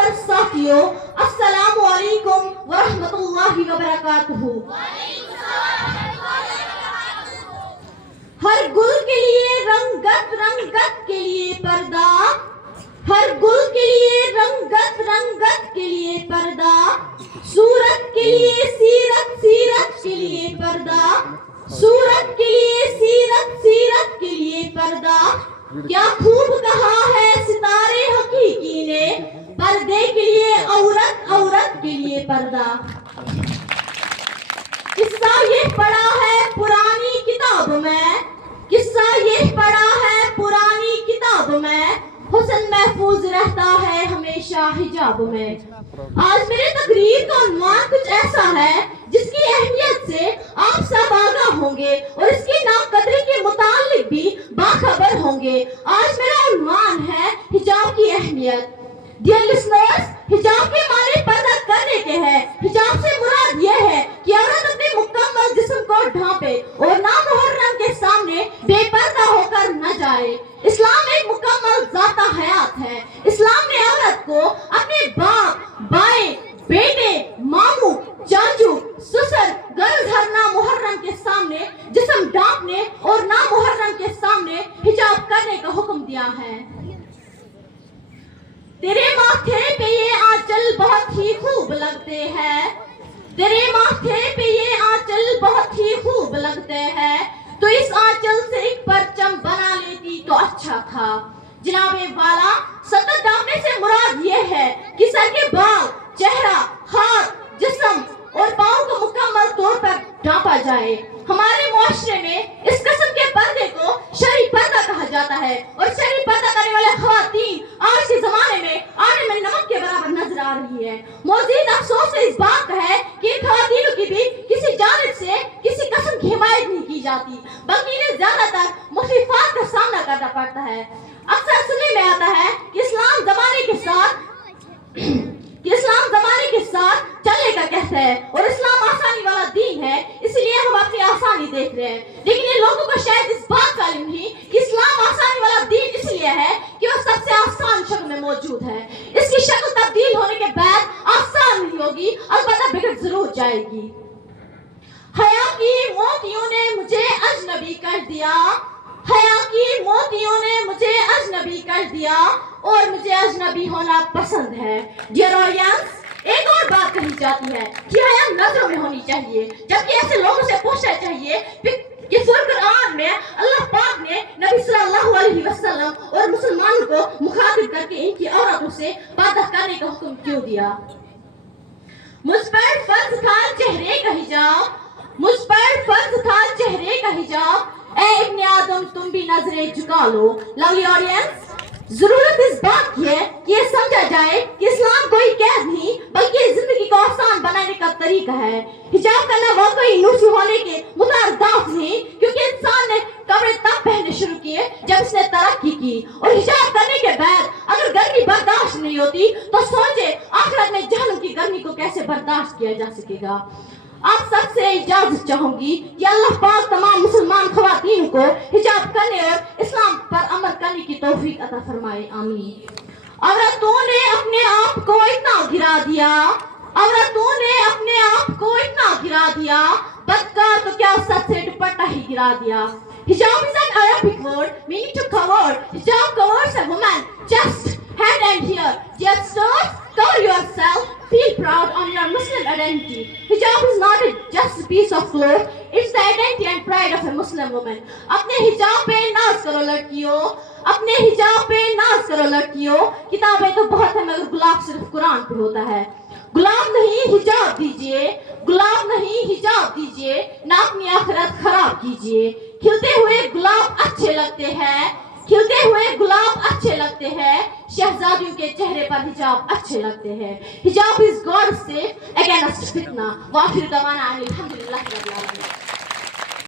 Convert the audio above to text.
پر ساتھیوں، السلام علیکم ورحمۃ اللہ وبرکاتہ۔ ہر گل کے لیے رنگت، رنگت کے لیے پردہ، ہر گل کے لیے رنگت، رنگت کے لیے پردہ، صورت کے لیے سیرت، سیرت کے لیے پردہ، صورت کے لیے سیرت، سیرت کے لیے پردہ۔ کیا خوب کہا ہے ستارے حقیقی نے، پردے کے لیے عورت، عورت کے لیے پردہ۔ قصہ یہ پڑھا ہے پرانی کتاب میں، قصہ یہ پڑھا ہے پرانی کتاب میں، حسن محفوظ رہتا ہے ہمیشہ حجاب میں۔ آج میرے تقریر کا عنوان کچھ ایسا ہے جس کی اہمیت سے آپ سب آگاہ ہوں گے اور اس کی ناقدری کے متعلق بھی باخبر ہوں گے۔ آج میرا عنوان ہے حجاب کی اہمیت۔ ڈیئر لسنرز، حجاب کے معنی پردہ کرنے کے ہیں۔ حجاب سے مراد یہ ہے کہ عورت اپنے مکمل جسم کو ڈھانپے اور نامحرم کے سامنے بے پردہ ہو کر نہ جائے۔ اسلام ایک مکمل ذاتہ حیات ہے۔ اسلام نے عورت کو اپنے باپ، بھائی، بیٹے، ماموں، چاچو، سسر، غرض ہر نامحرم کے سامنے جسم ڈھانپنے اور نامحرم کے سامنے حجاب کرنے کا حکم دیا ہے۔ تیرے ماتھے پہ یہ آنچل بہت ہی خوب لگتے ہیں، تیرے ماتھے پہ یہ آنچل بہت ہی خوب لگتے ہیں، تو اس آنچل سے ایک پرچم بنا لیتی تو اچھا تھا۔ جناب والا، سطر ڈھانپنے سے مراد یہ ہے کہ سر کے بال، چہرہ، ہاتھ، جسم اور پاؤں کو مکمل طور پر ڈھانپا جائے۔ ہمارے معاشرے میں اس قسم کے پردے کو شرعی پردہ کہا جاتا ہے، اور شرعی پردہ کرنے والے خواتین آج کے زمانے میں آنے میں نمک کے برابر نظر آ رہی ہے۔ مزید افسوس اس بات کا ہے کہ ان خواتینوں کی بھی کسی جانب سے کسی قسم کی حمایت نہیں کی جاتی، بلکہ انہیں زیادہ تر مخالفات کا سامنا کرنا پڑتا ہے۔ اکثر سننے میں آتا ہے کہ اسلام زمانے کے ساتھ چلنے کا کہتا ہے اور اسلام آسانی والا دین ہے، اس لیے ہم اپنی آسانی دیکھ رہے ہیں۔ لیکن یہ لوگوں کو شاید اس بات کا علم نہیں کہ اسلام آسانی والا دین اس لیے ہے کہ وہ سب سے آسان شکل میں موجود ہے۔ اس کی شکل تبدیل ہونے کے بعد آسان نہیں ہوگی، البتہ بگڑ ضرور جائے گی۔ حیا کی موتیوں نے مجھے اجنبی کر دیا، حیا کی موتیوں نے مجھے اجنبی کر دیا، اور مجھے اجنبی ہونا پسند ہے۔ ڈیئر آڈینس، ایک اور بات کہی جاتی ہے کہ حیا نظروں میں ہونی چاہیے، جبکہ ایسے لوگوں سے پوچھنا چاہیے کہ سورہ قرآن میں اللہ پاک نے نبی صلی اللہ علیہ وسلم اور مسلمانوں کو مخاطب کر کے ان کی عورتوں سے پردہ کرنے کا حکم کیوں دیا؟ مجھ پر فرض تھا چہرے کا حجاب، مجھ پر فرض تھا چہرے کا حجاب، اے ابن آدم تم بھی نظریں جھکا لو۔ لولی آڈینس، ضرورت اس بات کی ہے کہ یہ سمجھا جائے کہ اسلام کوئی قید نہیں بلکہ زندگی کو آسان بنانے کا طریقہ ہے۔ حجاب کرنا واقعی نوسی ہونے کے مترادف نہیں، کیونکہ انسان نے کپڑے تب پہننے شروع کیے جب اس نے ترقی کی، اور حجاب کرنے کے بعد اگر گرمی برداشت نہیں ہوتی تو سوچے آخرت میں جہنم کی گرمی کو کیسے برداشت کیا جا سکے گا۔ آپ سب سے اجازت چاہوں گی کہ اللہ پاک تمام مسلمان خواتین کو حجاب کرنے اور اسلام پر عمل کرنے کی توفیق عطا فرمائے، آمین۔ عورتوں نے اپنے آپ کو اتنا گرا دیا، عورتوں نے اپنے آپ کو اتنا گرا دیا، بدکار تو کیا سب سے دوپٹہ ہی گرا دیا۔ Hijab is an Arabic word meaning to cover. Hijab covers a woman chest, head and hair. Dear sisters, cover yourself. Feel proud on your Muslim identity. Hijab is not just a piece of cloth. It's the identity and pride of a Muslim woman. اپنے حجاب پہ ناز کرو لڑکیوں، اپنے حجاب پہ ناز کرو لڑکیوں۔ کتابیں تو بہت ہیں مگر گلاب صرف قرآن پہ ہوتا ہے۔ گلاب نہیں حجاب دیجئے، گلاب نہیں حجاب دیجئے، نہ اپنی آخرت خراب کیجئے۔ کھلتے ہوئے گلاب اچھے لگتے ہیں، کھلتے ہوئے گلاب اچھے لگتے ہیں، شہزادیوں کے چہرے پر حجاب اچھے لگتے ہیں۔ حجاب is God's safe against fitna۔ وآخر دعوانا الحمدللہ رب العالمین۔